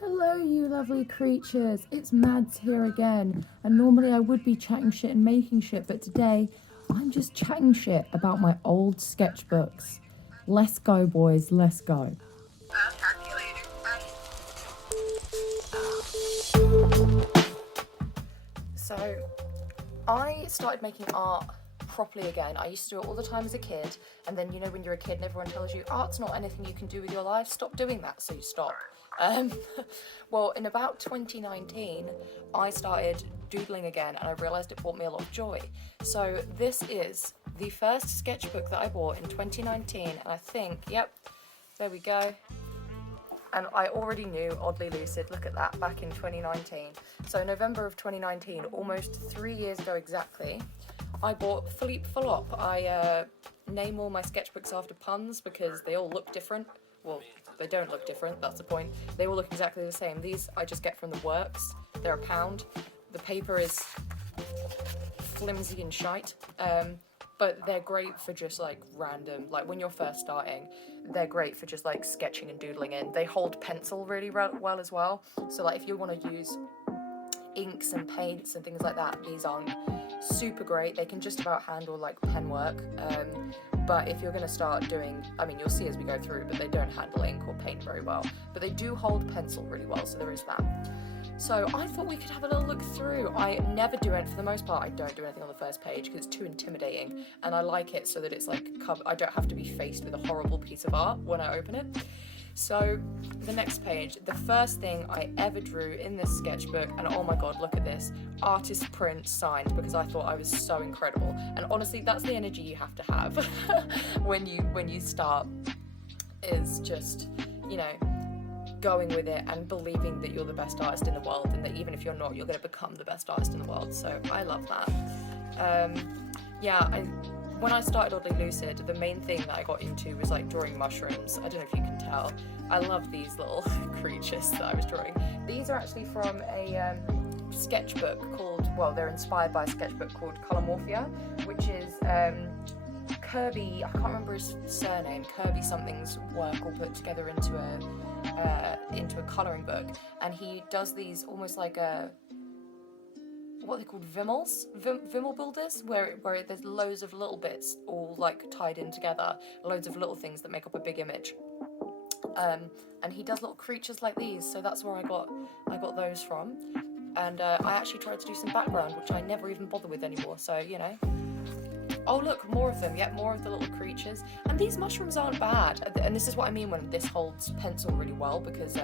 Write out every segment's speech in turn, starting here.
Hello, you lovely creatures. It's Mads here again. And normally I would be chatting shit and making shit, but today I'm just chatting shit about my old sketchbooks. Let's go, boys, let's go. I'll talk to you later. Bye. So, I started making art properly again. I used to do it all the time as a kid, and then when you're a kid and everyone tells you art's not anything you can do with your life, stop doing that, so you stop. Um, well, in about 2019, I started doodling again, and I realised it brought me a lot of joy. So this is the first sketchbook that I bought in 2019, and I think, yep, there we go. And I already knew Oddly Lucid, look at that, back in 2019. So November of 2019, almost 3 years ago exactly, I bought Philippe Philop. I name all my sketchbooks after puns because they all look different. Well, they don't look different, that's the point. They all look exactly the same. These I just get from the works. They're £1. The paper is flimsy and shite. But they're great for just like random, like when you're first starting, they're great for just like sketching and doodling in. They hold pencil really well as well. So like if you want to use inks and paints and things like that, these aren't super great. They can just about handle like pen work. But if you're going to start doing, I mean, you'll see as we go through, but they don't handle ink or paint very well. But they do hold pencil really well, so there is that. So I thought we could have a little look through. I never do it, for the most part, I don't do anything on the first page because it's too intimidating, and I like it so that it's like I don't have to be faced with a horrible piece of art when I open it. So the next page, the first thing I ever drew in this sketchbook, and oh my god, look at this, artist print signed, because I thought I was so incredible. And honestly, that's the energy you have to have when you start, is just, going with it and believing that you're the best artist in the world, and that even if you're not, you're going to become the best artist in the world. So I love that. When I started Oddly Lucid, the main thing that I got into was like drawing mushrooms. I don't know if you can tell. I love these little creatures that I was drawing. These are actually from a sketchbook called, well, they're inspired by a sketchbook called Colormorphia, which is Kirby, I can't remember his surname, Kirby something's work all put together into a colouring book, and he does these almost like what are they called, Vimmel builders, where there's loads of little bits all like tied in together, loads of little things that make up a big image. And he does little creatures like these, so that's where I got those from. And I actually tried to do some background, which I never even bother with anymore, so oh look, more of them, yet more of the little creatures. And these mushrooms aren't bad, and this is what I mean when this holds pencil really well, because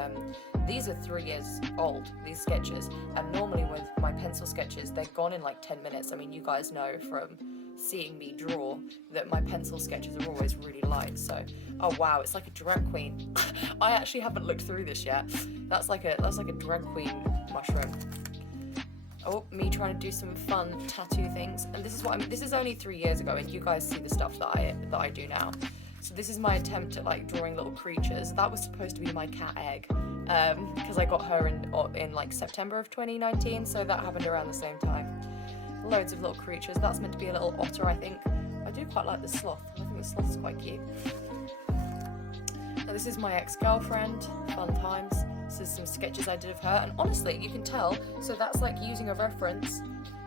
these are 3 years old, these sketches, and normally with my pencil sketches, they're gone in like 10 minutes. I mean, you guys know from seeing me draw that my pencil sketches are always really light. So, oh wow, it's like a drag queen. I actually haven't looked through this yet. That's like a drag queen mushroom. Oh, me trying to do some fun tattoo things, and this is what this is only 3 years ago, and you guys see the stuff that I do now. So this is my attempt at like drawing little creatures. That was supposed to be my cat Egg, because I got her in like September of 2019, so that happened around the same time. Loads of little creatures. That's meant to be a little otter, I think. I do quite like the sloth. I think the sloth is quite cute. Now this is my ex-girlfriend. Fun times. This is some sketches I did of her, and honestly, you can tell, so that's like using a reference.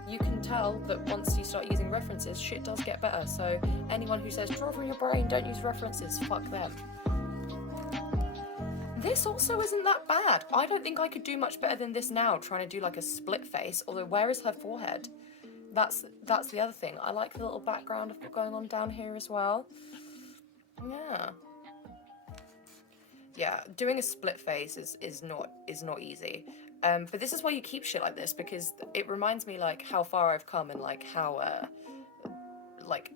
You can tell that once you start using references, shit does get better. So anyone who says draw from your brain, don't use references, fuck them. This also isn't that bad. I don't think I could do much better than this now, trying to do like a split face, although where is her forehead? That's the other thing. I like the little background I've got going on down here as well. Yeah, doing a split face is not easy. But this is why you keep shit like this, because it reminds me like how far I've come, and like how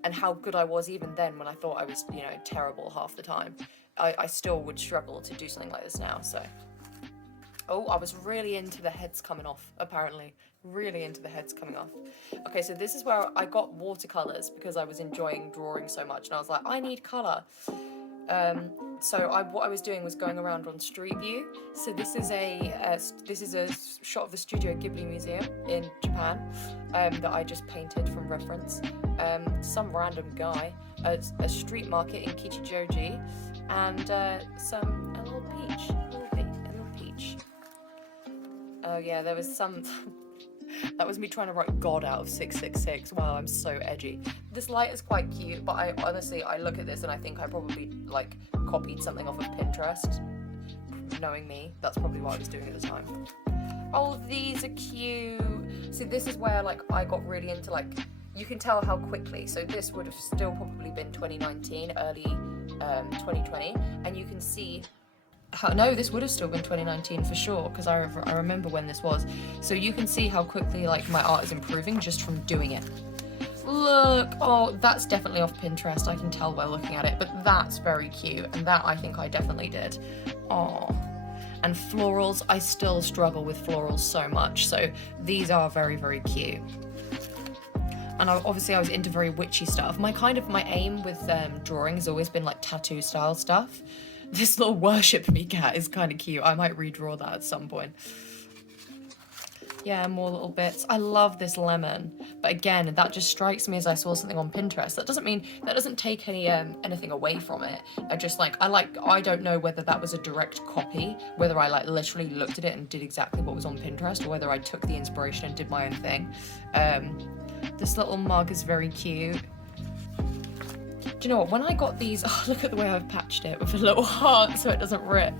and how good I was even then when I thought I was terrible half the time. I still would struggle to do something like this now. So oh, I was really into the heads coming off, apparently. Really into the heads coming off. Okay, so this is where I got watercolors because I was enjoying drawing so much, and I was like, I need color. So what I was doing was going around on Street View. So this is a shot of the Studio Ghibli Museum in Japan that I just painted from reference. Some random guy, a street market in Kichijoji, and a little peach. Oh yeah, there was some... That was me trying to write God out of 666. Wow, I'm so edgy. This light is quite cute, but I honestly look at this and I think I probably like copied something off of Pinterest. Knowing me, that's probably what I was doing at the time. Oh, these are cute. See, this is where like I got really into like, you can tell how quickly. So this would have still probably been 2019, early 2020, and you can see how, no, this would have still been 2019 for sure, because I remember when this was. So you can see how quickly like my art is improving just from doing it. Look, oh, that's definitely off Pinterest. I can tell by looking at it, but that's very cute, and that I think I definitely did. Oh, and florals, I still struggle with florals so much, so these are very, very cute. And obviously I was into very witchy stuff. My aim with drawing has always been like tattoo style stuff. This little worship me cat is kind of cute. I might redraw that at some point. Yeah, more little bits. I love this lemon, but again, that just strikes me as I saw something on Pinterest. That doesn't take anything away from it. I don't know whether that was a direct copy, whether I like literally looked at it and did exactly what was on Pinterest, or whether I took the inspiration and did my own thing. This little mug is very cute. Do you know what? When I got these, oh, look at the way I've patched it with a little heart so it doesn't rip.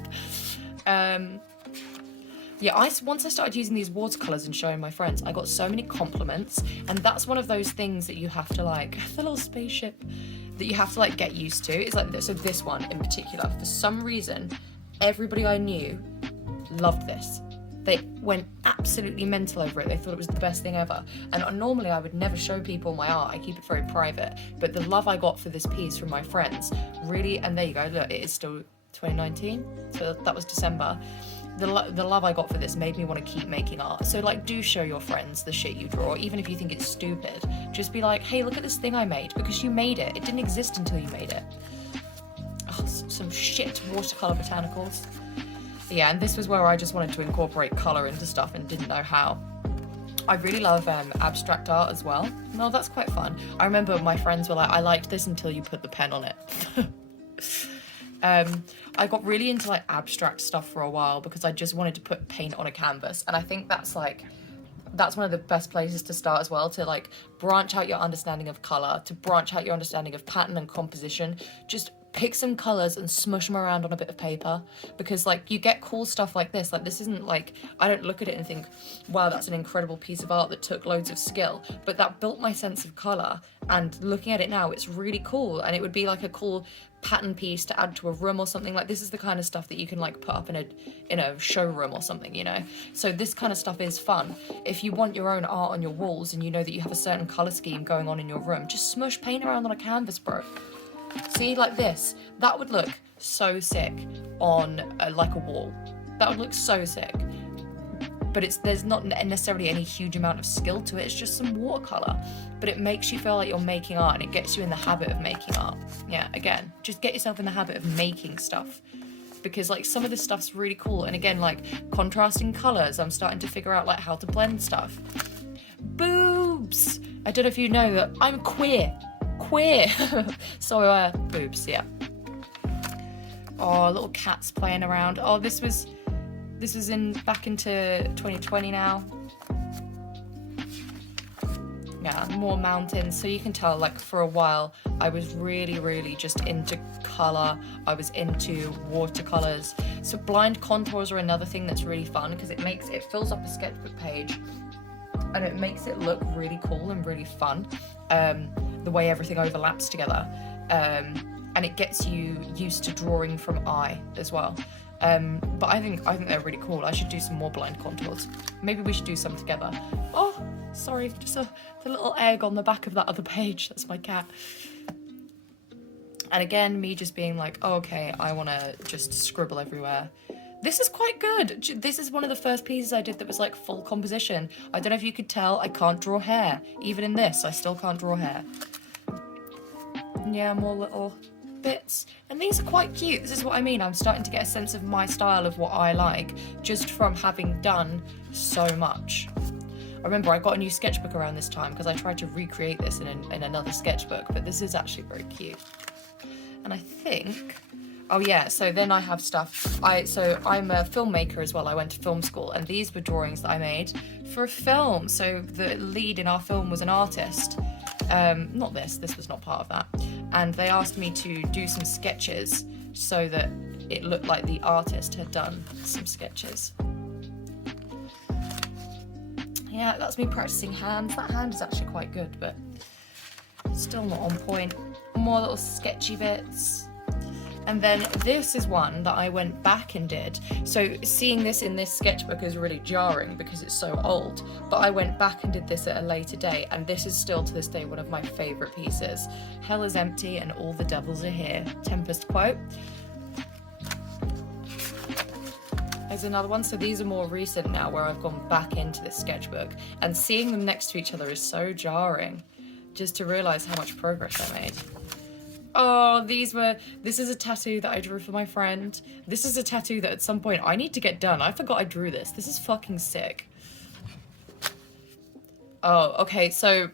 Yeah, once I started using these watercolors and showing my friends, I got so many compliments, and that's one of those things that you have to like, the little spaceship, that you have to like get used to. It's like, so this one in particular, for some reason, everybody I knew loved this. They went absolutely mental over it. They thought it was the best thing ever. And normally I would never show people my art. I keep it very private. But the love I got for this piece from my friends really, and there you go, look, it is still 2019. So that was December. The love I got for this made me want to keep making art. So like, do show your friends the shit you draw, even if you think it's stupid. Just be like, hey, look at this thing I made, because you made it. It didn't exist until you made it. Oh, some shit Watercolor Botanicals. Yeah, and this was where I just wanted to incorporate colour into stuff and didn't know how. I really love abstract art as well. No, that's quite fun. I remember my friends were like, I liked this until you put the pen on it. I got really into like abstract stuff for a while because I just wanted to put paint on a canvas, and I think that's one of the best places to start as well, to like branch out your understanding of colour, to branch out your understanding of pattern and composition. Just pick some colours and smush them around on a bit of paper, because like you get cool stuff like this. Like, this isn't like, I don't look at it and think, wow, that's an incredible piece of art that took loads of skill, but that built my sense of colour, and looking at it now, it's really cool, and it would be like a cool pattern piece to add to a room or something. Like, this is the kind of stuff that you can like put up in a showroom or something, you know. So this kind of stuff is fun. If you want your own art on your walls and you know that you have a certain colour scheme going on in your room, just smush paint around on a canvas, bro. See, like this, that would look so sick on like a wall. That would look so sick. But there's not necessarily any huge amount of skill to it. It's just some watercolor, but it makes you feel like you're making art, and it gets you in the habit of making art. Yeah, again, just get yourself in the habit of making stuff, because like some of this stuff's really cool. And again, like contrasting colors, I'm starting to figure out like how to blend stuff. Boobs. I don't know if you know that I'm queer. So boobs, yeah. Oh, little cats playing around. Oh, this was back into 2020 now. Yeah, more mountains. So you can tell, like, for a while I was really just into color. I was into watercolors. So blind contours are another thing that's really fun, because it fills up a sketchbook page and it makes it look really cool and really fun. The way everything overlaps together, and it gets you used to drawing from eye as well. But I think they're really cool. I should do some more blind contours. Maybe we should do some together. Oh, sorry, just the little egg on the back of that other page. That's my cat. And again, me just being like, oh, okay, I want to just scribble everywhere. This is quite good. This is one of the first pieces I did that was like full composition. I don't know if you could tell, I can't draw hair. Even in this, I still can't draw hair. Yeah, more little bits. And these are quite cute. This is what I mean. I'm starting to get a sense of my style, of what I like, just from having done so much. I remember I got a new sketchbook around this time because I tried to recreate this in another sketchbook, but this is actually very cute. And I think Oh yeah, so then I have stuff. So I'm a filmmaker as well. I went to film school, and these were drawings that I made for a film. So the lead in our film was an artist. Not this was not part of that. And they asked me to do some sketches so that it looked like the artist had done some sketches. Yeah, that's me practicing hands. That hand is actually quite good, but still not on point. More little sketchy bits. And then this is one that I went back and did. So seeing this in this sketchbook is really jarring because it's so old, but I went back and did this at a later date, and this is still to this day one of my favourite pieces. Hell is empty and all the devils are here. Tempest quote. There's another one. So these are more recent now where I've gone back into this sketchbook, and seeing them next to each other is so jarring just to realise how much progress I made. Oh, this is a tattoo that I drew for my friend. This is a tattoo that at some point I need to get done. I forgot I drew this. This is fucking sick. Oh, okay, so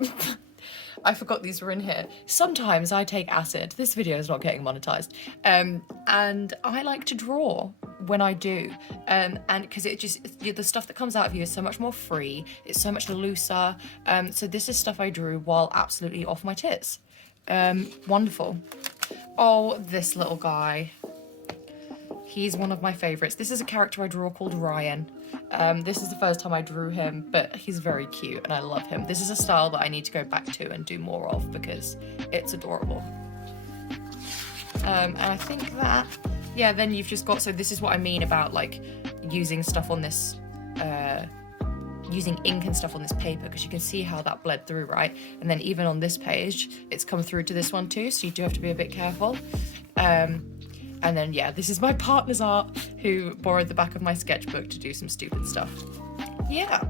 I forgot these were in here. Sometimes I take acid. This video is not getting monetized. And I like to draw when I do. And because it just, the stuff that comes out of you is so much more free. It's so much looser. So this is stuff I drew while absolutely off my tits. Wonderful. Oh, this little guy. He's one of my favorites. This is a character I draw called Ryan. This is the first time I drew him, but he's very cute and I love him. This is a style that I need to go back to and do more of because it's adorable. And I think that, yeah, then you've just got, so this is what I mean about like using stuff on this, using ink and stuff on this paper, because you can see how that bled through, right? And then even on this page, it's come through to this one too, so you do have to be a bit careful. And then, yeah, this is my partner's art, who borrowed the back of my sketchbook to do some stupid stuff. Yeah,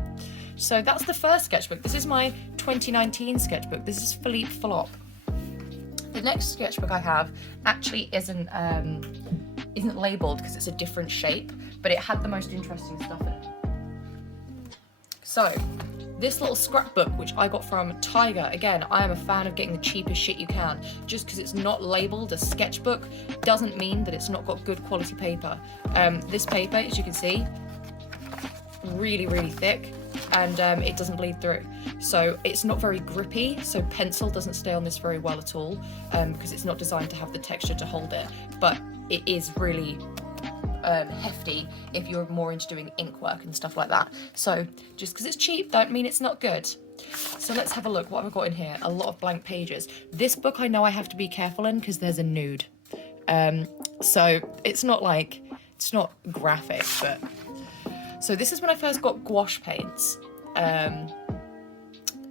so that's the first sketchbook. This is my 2019 sketchbook. This is Philippe Flop. The next sketchbook I have actually isn't labelled because it's a different shape, but it had the most interesting stuff in it. So, this little scrapbook, which I got from Tiger, again, I am a fan of getting the cheapest shit you can. Just because it's not labelled a sketchbook doesn't mean that it's not got good quality paper. This paper, as you can see, really, really thick, and it doesn't bleed through. So it's not very grippy, so pencil doesn't stay on this very well at all, because it's not designed to have the texture to hold it. But it is really hefty if you're more into doing ink work and stuff like that. So just because it's cheap don't mean it's not good. So let's have a look. What have I got in here? A lot of blank pages. This book I know I have to be careful in because there's a nude. So it's not like, it's not graphic, but... So this is when I first got gouache paints.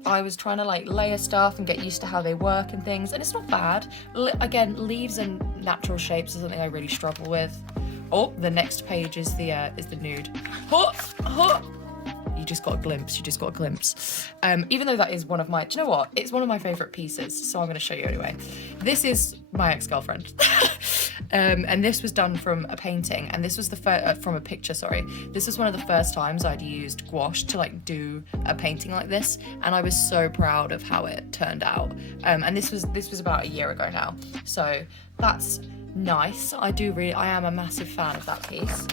I was trying to like layer stuff and get used to how they work and things, and it's not bad. Again, leaves and natural shapes is something I really struggle with. Oh, the next page is the nude. You just got a glimpse. You just got a glimpse. Even though that is one of my, do you know what? It's one of my favourite pieces, so I'm going to show you anyway. This is my ex-girlfriend. And this was done from a painting, and this was the from a picture, sorry. This was one of the first times I'd used gouache to like do a painting like this, and I was so proud of how it turned out. And this was about a year ago now, so that's nice. I am a massive fan of that piece.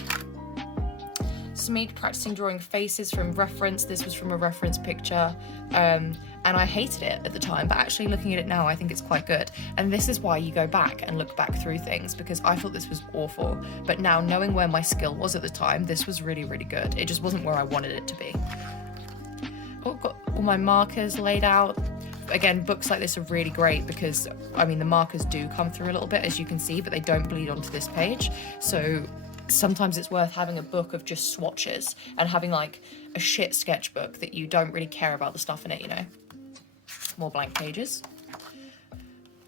It's me practicing drawing faces from reference. This was from a reference picture, and I hated it at the time, but actually looking at it now, I think it's quite good. And this is why you go back and look back through things, because I thought this was awful, but now knowing where my skill was at the time, this was really, really good. It just wasn't where I wanted it to be. Oh, got all my markers laid out. Again, books like this are really great because, I mean, the markers do come through a little bit, as you can see, but they don't bleed onto this page. So sometimes it's worth having a book of just swatches and having like a shit sketchbook that you don't really care about the stuff in it, you know. More blank pages.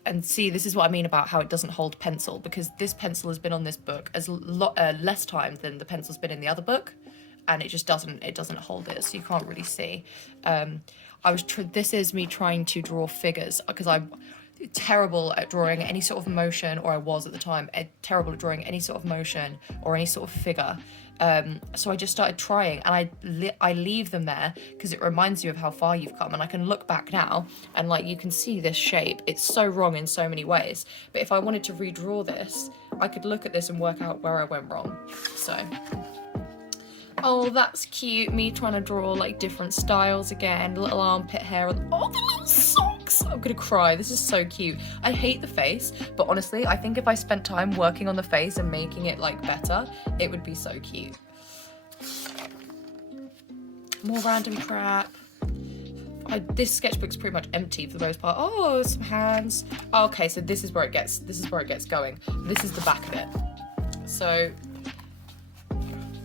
And see, this is what I mean about how it doesn't hold pencil, because this pencil has been on this book as less time than the pencil's been in the other book, and it just doesn't hold it, so you can't really see. This is me trying to draw figures, because I'm terrible at drawing any sort of motion, or I was at the time, terrible at drawing any sort of motion or any sort of figure. So I just started trying, and I leave them there because it reminds you of how far you've come. And I can look back now and like you can see this shape. It's so wrong in so many ways. But if I wanted to redraw this, I could look at this and work out where I went wrong. So, oh, that's cute. Me trying to draw like different styles again. Little armpit hair. Oh, the little socks. I'm gonna cry. This is so cute. I hate the face, but honestly, I think if I spent time working on the face and making it like better, it would be so cute. More random crap. This sketchbook's pretty much empty for the most part. Oh, some hands. Oh, okay, so this is where it gets going. This is the back of it. So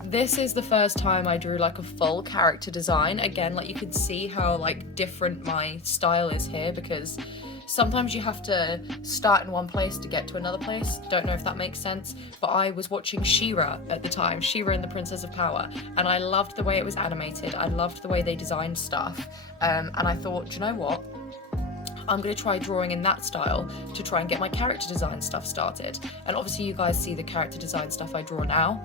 this is the first time I drew like a full character design. Again, like you can see how like different my style is here, because sometimes you have to start in one place to get to another place. Don't know if that makes sense, but I was watching She-Ra at the time, She-Ra and the Princess of Power, and I loved the way it was animated. I loved the way they designed stuff, and I thought, do you know what? I'm going to try drawing in that style to try and get my character design stuff started. And obviously you guys see the character design stuff I draw now.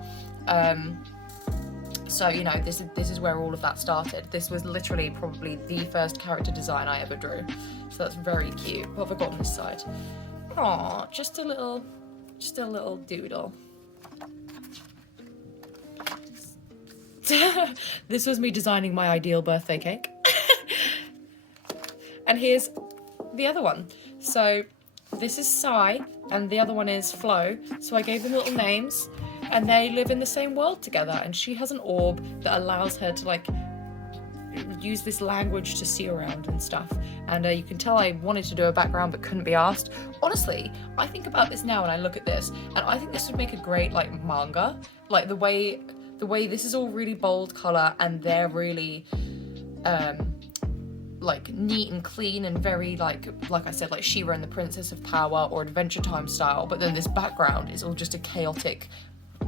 So, you know, this is where all of that started. This was literally probably the first character design I ever drew. So that's very cute. What have I got on this side? Aw, just a little doodle. This was me designing my ideal birthday cake. And here's the other one. So this is Sai and the other one is Flo. So I gave them little names, and they live in the same world together, and she has an orb that allows her to like use this language to see around and stuff. And you can tell I wanted to do a background but couldn't be asked. Honestly, I think about this now and I look at this and I think this would make a great like manga. Like the way this is all really bold color and they're really like neat and clean and very like I said, like She-Ra and the Princess of Power or Adventure Time style, but then this background is all just a chaotic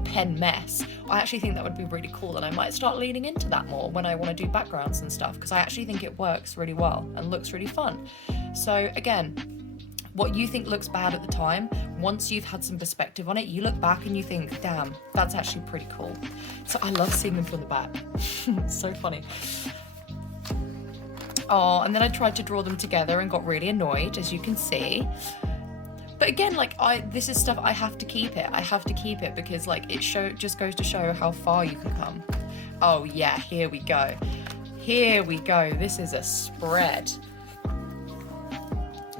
pen mess. I actually think that would be really cool, and I might start leaning into that more when I want to do backgrounds and stuff, because I actually think it works really well and looks really fun. So again, what you think looks bad at the time, once you've had some perspective on it, you look back and you think, damn, that's actually pretty cool. So I love seeing them from the back. So funny. Oh, and then I tried to draw them together and got really annoyed, as you can see. But again, like this is stuff I have to keep it. I have to keep it because like it just goes to show how far you can come. Oh yeah, here we go. Here we go. This is a spread.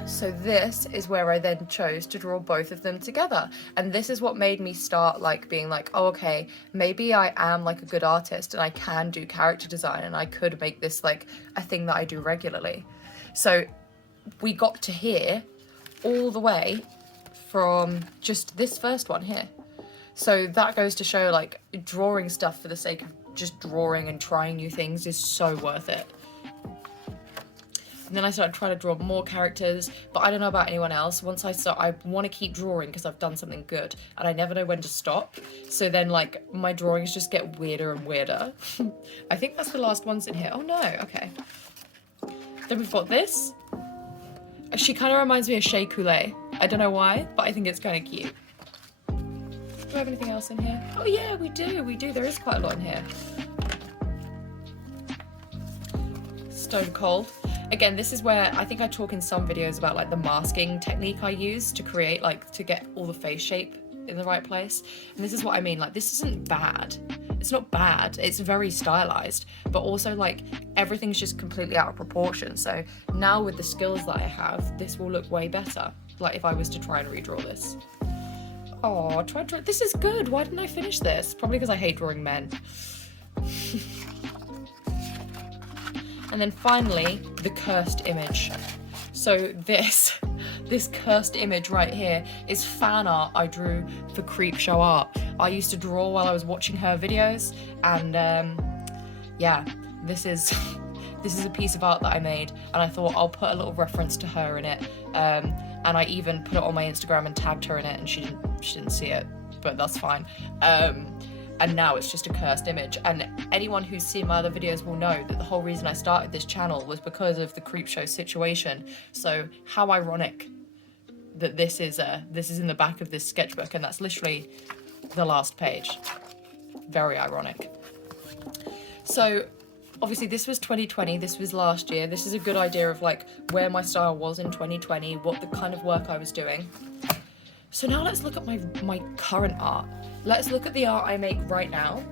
So this is where I then chose to draw both of them together. And this is what made me start like being like, oh, okay, maybe I am like a good artist and I can do character design and I could make this like a thing that I do regularly. So we got to here all the way from just this first one here. So that goes to show like drawing stuff for the sake of just drawing and trying new things is so worth it. And then I started trying to draw more characters, but I don't know about anyone else. Once I start, I want to keep drawing because I've done something good and I never know when to stop. So then like my drawings just get weirder and weirder. I think that's the last ones in here. Oh no, okay. Then we've got this. She kind of reminds me of Shea Coulee. I don't know why, but I think it's kind of cute. Do we have anything else in here? Oh yeah, we do. There is quite a lot in here. Stone Cold. Again, this is where I think I talk in some videos about like the masking technique I use to create like to get all the face shape in the right place. And this is what I mean, like this isn't bad. It's not bad, it's very stylized, but also like everything's just completely out of proportion. So now with the skills that I have, this will look way better. Like if I was to try and redraw this. Oh, this is good. Why didn't I finish this? Probably because I hate drawing men. And then finally, the cursed image. So this cursed image right here is fan art I drew for Creepshow Art. I used to draw while I was watching her videos, and yeah, this is a piece of art that I made, and I thought I'll put a little reference to her in it. And I even put it on my Instagram and tagged her in it, and she didn't see it, but that's fine. And now it's just a cursed image. And anyone who's seen my other videos will know that the whole reason I started this channel was because of the Creepshow situation. So how ironic that this is in the back of this sketchbook, and that's literally the last page. Very ironic. So obviously this was 2020, this was last year. This is a good idea of like where my style was in 2020, what the kind of work I was doing. So now let's look at my current art. Let's look at the art I make right now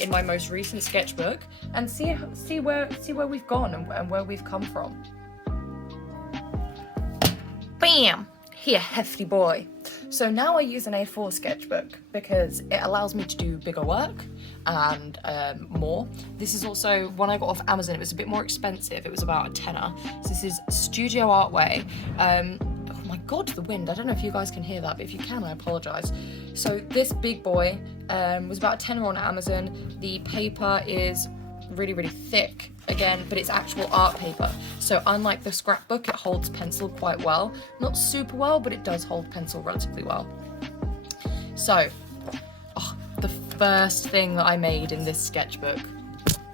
in my most recent sketchbook and see where we've gone and where we've come from. Bam! Here, hefty boy. So now I use an A4 sketchbook because it allows me to do bigger work and more. This is also, when I got off Amazon, it was a bit more expensive. It was about a tenner. So this is Studio Artway. Oh my God, the wind. I don't know if you guys can hear that, but if you can, I apologize. So this big boy was about a tenner on Amazon. The paper is really, really thick again, but it's actual art paper. So unlike the scrapbook, it holds pencil quite well. Not super well, but it does hold pencil relatively well. So, the first thing that I made in this sketchbook,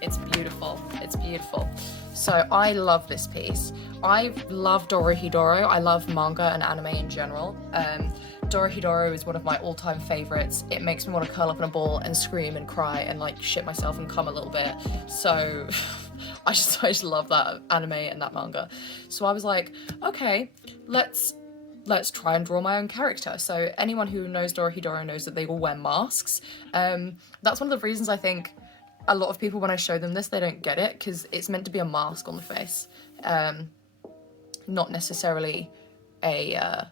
it's beautiful, it's beautiful. So I love this piece. I love Dorohedoro. I love manga and anime in general. Dorohedoro is one of my all-time favorites. It makes me want to curl up in a ball and scream and cry and like shit myself and come a little bit. So I just love that anime and that manga. So I was like, okay, let's try and draw my own character. So anyone who knows Dorohedoro knows that they all wear masks. That's one of the reasons I think a lot of people, when I show them this, they don't get it, because it's meant to be a mask on the face. Not necessarily an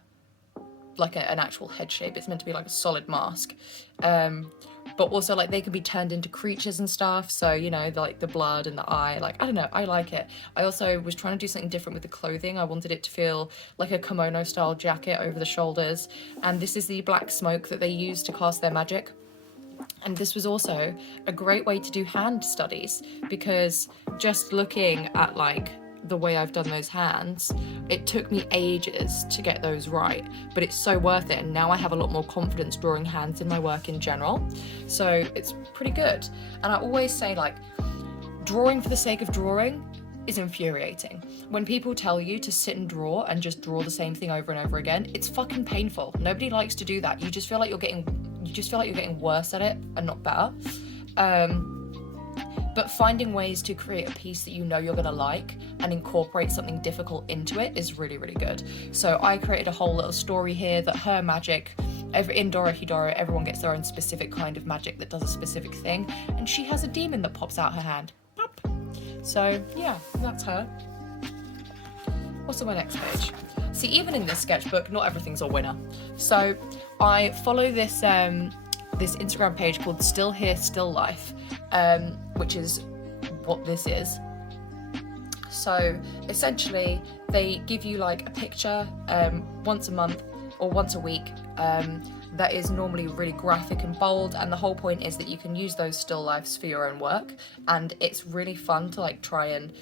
actual head shape. It's meant to be like a solid mask. But also like they can be turned into creatures and stuff. So, you know, like the blood and the eye, like, I don't know, I like it. I also was trying to do something different with the clothing. I wanted it to feel like a kimono style jacket over the shoulders. And this is the black smoke that they use to cast their magic. And this was also a great way to do hand studies, because just looking at like the way I've done those hands, it took me ages to get those right, but it's so worth it. And now I have a lot more confidence drawing hands in my work in general. So it's pretty good. And I always say, like, drawing for the sake of drawing is infuriating. When people tell you to sit and just draw the same thing over and over again, it's fucking painful. Nobody likes to do that. You just feel like you're getting worse at it and not better. But finding ways to create a piece that you know you're gonna like and incorporate something difficult into it is really, really good. So I created a whole little story here that her magic, in Dorohedoro, everyone gets their own specific kind of magic that does a specific thing, and she has a demon that pops out her hand. Pop. So yeah, that's her. What's on my next page? See, even in this sketchbook, not everything's a winner. So I follow this this Instagram page called Still Here, Still Life, which is what this is. So essentially, they give you like a picture once a month or once a week that is normally really graphic and bold, and the whole point is that you can use those still lifes for your own work, and it's really fun to like try and...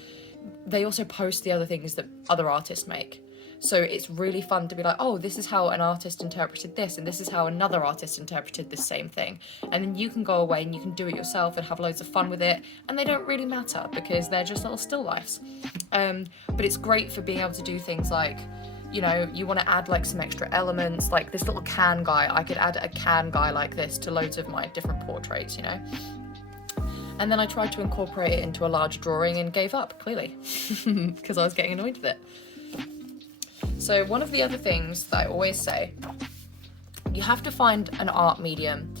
They also post the other things that other artists make. So it's really fun to be like, oh, this is how an artist interpreted this, and this is how another artist interpreted the same thing. And then you can go away and you can do it yourself and have loads of fun with it, and they don't really matter because they're just little still lifes. But it's great for being able to do things like, you know, you want to add like some extra elements, like this little can guy. I could add a can guy like this to loads of my different portraits, you know. And then I tried to incorporate it into a large drawing and gave up, clearly, because I was getting annoyed with it. So one of the other things that I always say, you have to find an art medium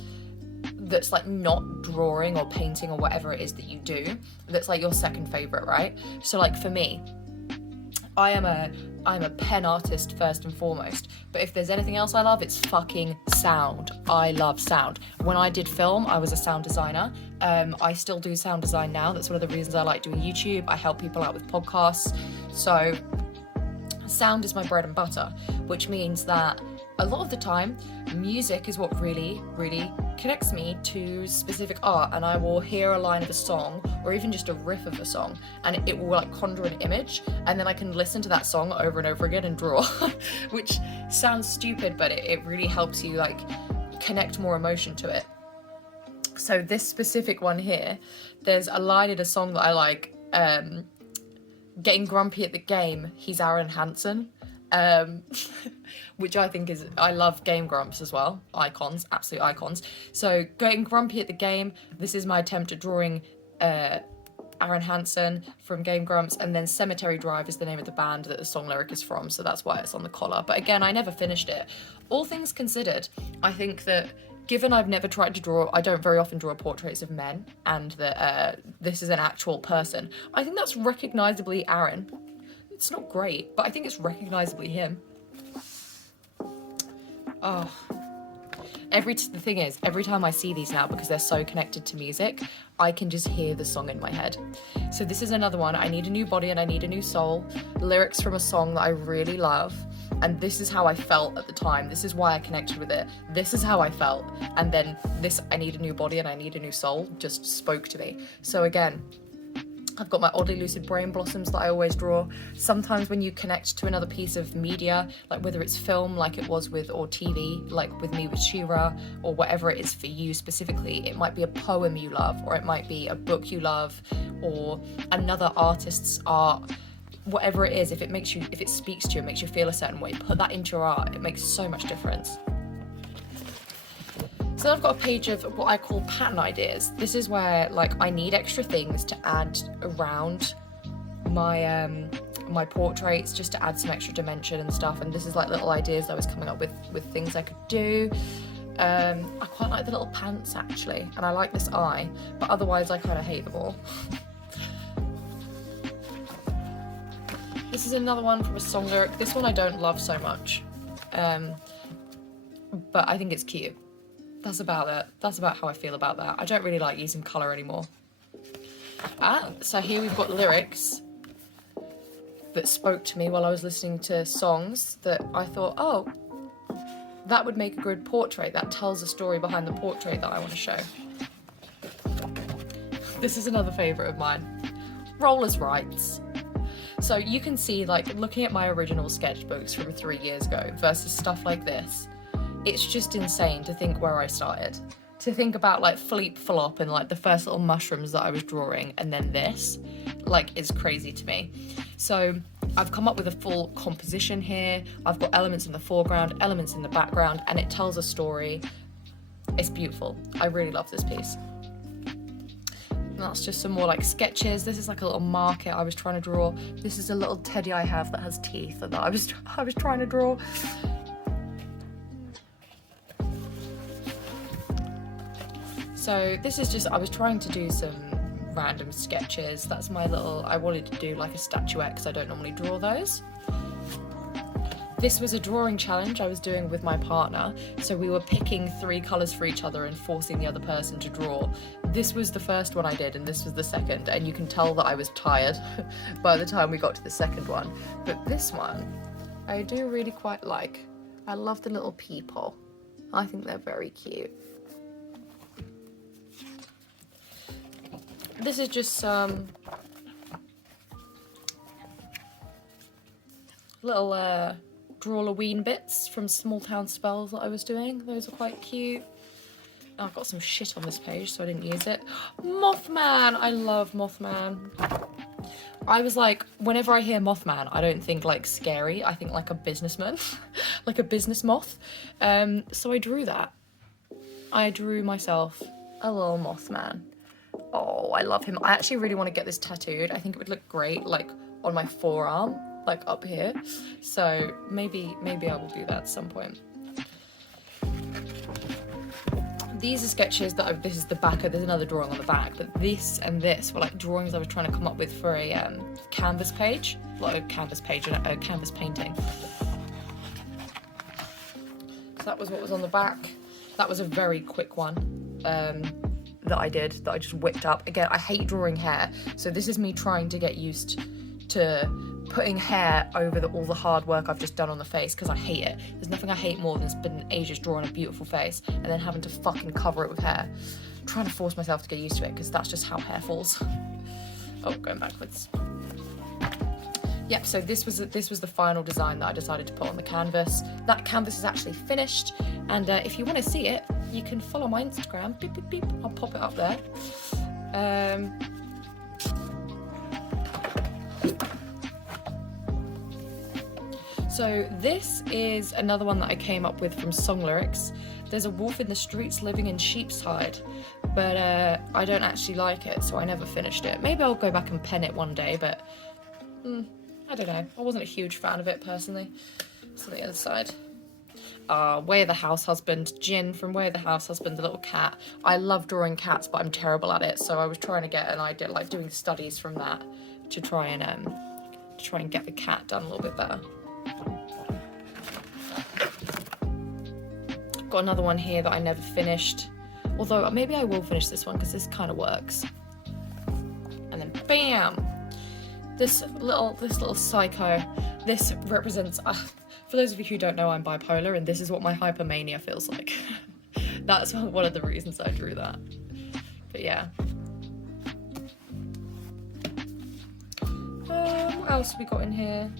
that's like not drawing or painting or whatever it is that you do, that's like your second favorite, right? So like for me, I'm a pen artist first and foremost, but if there's anything else I love, it's fucking sound. I love sound. When I did film, I was a sound designer. I still do sound design now. That's one of the reasons I like doing YouTube. I help people out with podcasts. So sound is my bread and butter, which means that a lot of the time, music is what really, really connects me to specific art, and I will hear a line of a song or even just a riff of a song, and it will like conjure an image, and then I can listen to that song over and over again and draw, which sounds stupid, but it really helps you like connect more emotion to it. So this specific one here, there's a line in a song that I like, getting grumpy at the game, he's Aaron Hansen. which I think is, I love Game Grumps as well. Icons, absolute icons. So getting grumpy at the game, this is my attempt at drawing Aaron Hansen from Game Grumps, and then Cemetery Drive is the name of the band that the song lyric is from, so that's why it's on the collar. But again, I never finished it. All things considered, I think that given I've never tried to draw, I don't very often draw portraits of men, and that this is an actual person, I think that's recognisably Aaron. It's not great, but I think it's recognisably him. Oh. The thing is, every time I see these now, because they're so connected to music, I can just hear the song in my head. So this is another one. I need a new body and I need a new soul. Lyrics from a song that I really love. And this is how I felt at the time. This is why I connected with it. This is how I felt. And then this, I need a new body and I need a new soul, just spoke to me. So again, I've got my oddly lucid brain blossoms that I always draw. Sometimes when you connect to another piece of media, like whether it's film like it was with, or TV, like with me with She-Ra, or whatever it is for you specifically, it might be a poem you love, or it might be a book you love, or another artist's art, whatever it is, if it speaks to you, it makes you feel a certain way, put that into your art, it makes so much difference. So I've got a page of what I call pattern ideas. This is where like I need extra things to add around my my portraits, just to add some extra dimension and stuff. And this is like little ideas I was coming up with things I could do. I quite like the little pants actually, and I like this eye, but otherwise I kind of hate them all. This is another one from a song lyric. This one I don't love so much, but I think it's cute. That's about it. That's about how I feel about that. I don't really like using colour anymore. So here we've got lyrics that spoke to me while I was listening to songs that I thought, oh, that would make a good portrait. That tells a story behind the portrait that I want to show. This is another favourite of mine. Roller's rights. So you can see, like, looking at my original sketchbooks from 3 years ago versus stuff like this, it's just insane to think where I started. To think about like Philippe Flop and like the first little mushrooms that I was drawing, and then this, like, it's crazy to me. So I've come up with a full composition here. I've got elements in the foreground, elements in the background, and it tells a story. It's beautiful. I really love this piece. And that's just some more like sketches. This is like a little market I was trying to draw. This is a little teddy I have that has teeth that I was trying to draw. So this is just, I was trying to do some random sketches. That's my little, I wanted to do like a statuette because I don't normally draw those. This was a drawing challenge I was doing with my partner. So we were picking 3 colours for each other and forcing the other person to draw. This was the first one I did and this was the second, and you can tell that I was tired by the time we got to the second one. But this one, I do really quite like. I love the little people. I think they're very cute. This is just some little Drawloween bits from Small Town Spells that I was doing. Those are quite cute. Oh, I've got some shit on this page, so I didn't use it. Mothman! I love Mothman. I was like, whenever I hear Mothman, I don't think like scary. I think like a businessman, like a business moth. So I drew that. I drew myself a little Mothman. Oh, I love him. I actually really want to get this tattooed. I think it would look great, like, on my forearm, like, up here. So, maybe I will do that at some point. These are sketches that this is the back of, there's another drawing on the back, but this and this were, like, drawings I was trying to come up with for a canvas page. Like, a canvas page and a canvas painting. So that was what was on the back. That was a very quick one. That I just whipped up. Again, I hate drawing hair, so this is me trying to get used to putting hair over all the hard work I've just done on the face, because I hate it. There's nothing I hate more than spending ages drawing a beautiful face and then having to fucking cover it with hair. I'm trying to force myself to get used to it, because that's just how hair falls. Oh, going backwards. Yep, so this was the final design that I decided to put on the canvas. That canvas is actually finished, and if you want to see it, you can follow my Instagram. Beep, beep, beep. I'll pop it up there. So So this is another one that I came up with from song lyrics. There's a wolf in the streets living in sheep's hide, but I don't actually like it, so I never finished it. Maybe I'll go back and pen it one day, but I don't know. I wasn't a huge fan of it personally. It's on the other side. Way of the House Husband, Jin from Way of the House Husband, the little cat. I love drawing cats, but I'm terrible at it, so I was trying to get an idea, like doing studies from that to try and get the cat done a little bit better. Got another one here that I never finished, although maybe I will finish this one because this kind of works. And then bam, this little psycho. This represents for those of you who don't know, I'm bipolar, and this is what my hypermania feels like. That's one of the reasons I drew that. But yeah. What else have we got in here?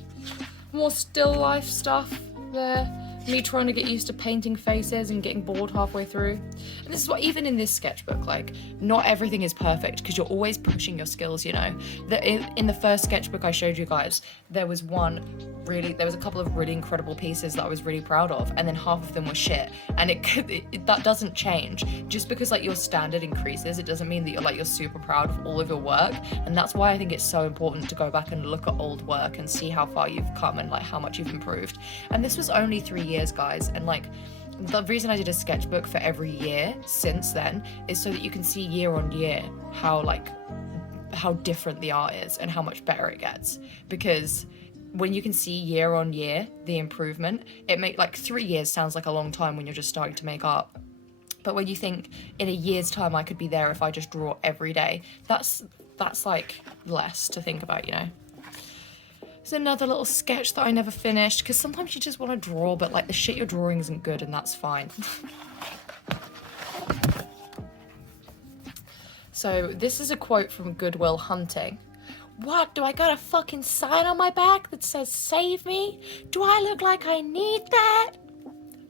More still life stuff there. Me trying to get used to painting faces and getting bored halfway through. And this is what, even in this sketchbook, like, not everything is perfect because you're always pushing your skills, you know. In the first sketchbook I showed you guys, there was a couple of really incredible pieces that I was really proud of, and then half of them were shit. And that doesn't change. Just because like your standard increases, it doesn't mean that you're super proud of all of your work. And that's why I think it's so important to go back and look at old work and see how far you've come and like how much you've improved. And this was only 3 years, guys, and like the reason I did a sketchbook for every year since then is so that you can see year on year how different the art is and how much better it gets. Because when you can see year on year the improvement, it makes, like, 3 years sounds like a long time when you're just starting to make art, but when you think in a year's time I could be there if I just draw every day, that's like less to think about, you know. There's another little sketch that I never finished because sometimes you just want to draw, but like the shit you're drawing isn't good, and that's fine. So this is a quote from Good Will Hunting. What, do I got a fucking sign on my back that says save me? Do I look like I need that?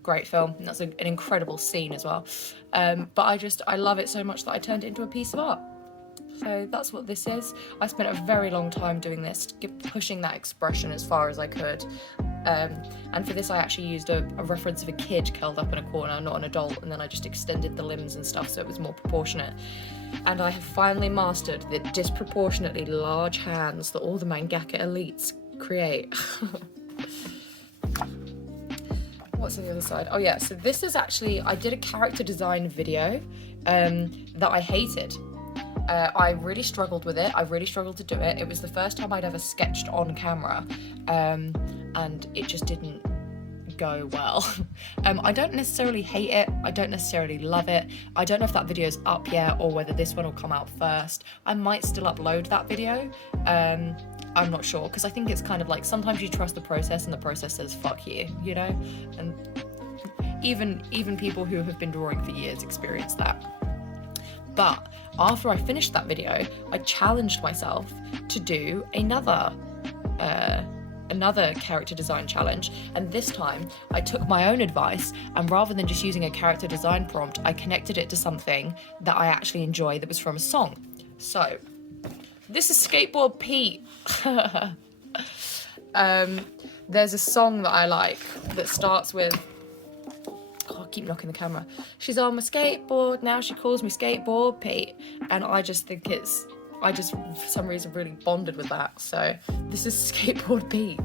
Great film, and that's an incredible scene as well. But I love it so much that I turned it into a piece of art. So that's what this is. I spent a very long time doing this, pushing that expression as far as I could. And for this I actually used a reference of a kid curled up in a corner, not an adult, and then I just extended the limbs and stuff so it was more proportionate. And I have finally mastered the disproportionately large hands that all the mangaka elites create. What's on the other side? Oh yeah, so this is actually, I did a character design video that I hated. I really struggled with it. I really struggled to do it. It was the first time I'd ever sketched on camera, and it just didn't go well. I don't necessarily hate it. I don't necessarily love it. I don't know if that video's up yet or whether this one will come out first. I might still upload that video. I'm not sure, because I think it's kind of like sometimes you trust the process and the process says fuck you, you know? And even people who have been drawing for years experience that. But after I finished that video, I challenged myself to do another character design challenge, and this time I took my own advice, and rather than just using a character design prompt, I connected it to something that I actually enjoy that was from a song. So this is Skateboard Pete. There's a song that I like that starts with, I keep knocking the camera. She's on my skateboard, now she calls me Skateboard Pete. And I just think I just for some reason really bonded with that. So this is Skateboard Pete.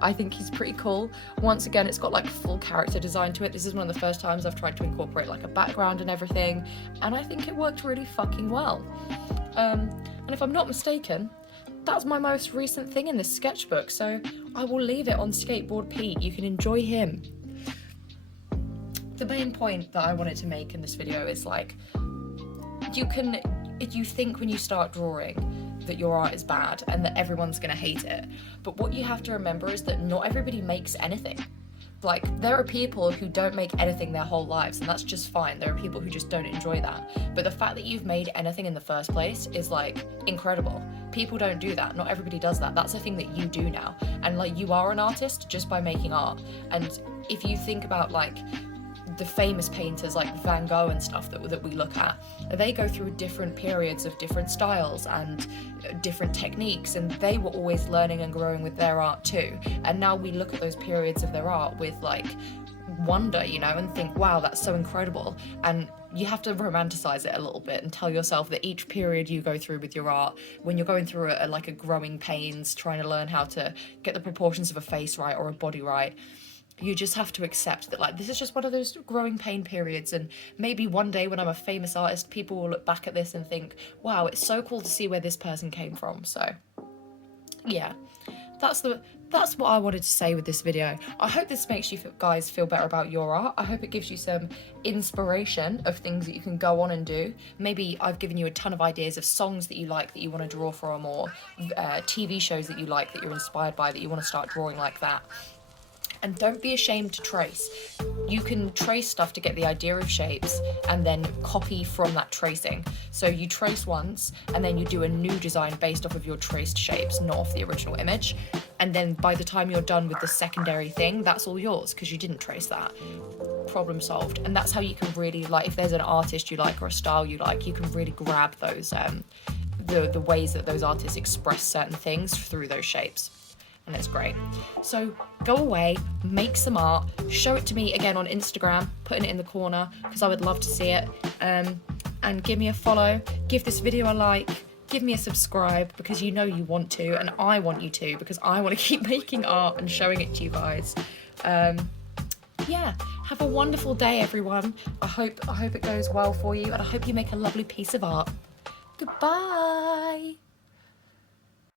I think he's pretty cool. Once again, it's got like full character design to it. This is one of the first times I've tried to incorporate like a background and everything. And I think it worked really fucking well. And if I'm not mistaken, that's my most recent thing in this sketchbook. So I will leave it on Skateboard Pete. You can enjoy him. The main point that I wanted to make in this video is like, you think when you start drawing that your art is bad and that everyone's gonna hate it, but what you have to remember is that not everybody makes anything. Like, there are people who don't make anything their whole lives, and that's just fine. There are people who just don't enjoy that. But the fact that you've made anything in the first place is like incredible. People don't do that. Not everybody does that. That's a thing that you do now. And like, you are an artist just by making art. And if you think about like the famous painters like Van Gogh and stuff that we look at, they go through different periods of different styles and different techniques, and they were always learning and growing with their art too. And now we look at those periods of their art with like wonder, you know, and think, wow, that's so incredible. And you have to romanticize it a little bit and tell yourself that each period you go through with your art, when you're going through like a growing pains, trying to learn how to get the proportions of a face right or a body right, you just have to accept that, like, this is just one of those growing pain periods. And maybe one day when I'm a famous artist, people will look back at this and think, wow, it's so cool to see where this person came from. So yeah, that's what I wanted to say with this video. I hope this makes you guys feel better about your art. I hope it gives you some inspiration of things that you can go on and do. Maybe I've given you a ton of ideas of songs that you like, that you want to draw from, or TV shows that you like, that you're inspired by, that you want to start drawing like that. And don't be ashamed to trace. You can trace stuff to get the idea of shapes and then copy from that tracing. So you trace once and then you do a new design based off of your traced shapes, not off the original image. And then by the time you're done with the secondary thing, that's all yours because you didn't trace that. Problem solved. And that's how you can really, like, if there's an artist you like or a style you like, you can really grab those, the ways that those artists express certain things through those shapes. And it's great. So go away, make some art, show it to me again on Instagram, putting it in the corner because I would love to see it. And give me a follow, give this video a like, give me a subscribe because you know you want to, and I want you to because I want to keep making art and showing it to you guys. Yeah, have a wonderful day, everyone. I hope it goes well for you, and I hope you make a lovely piece of art. Goodbye.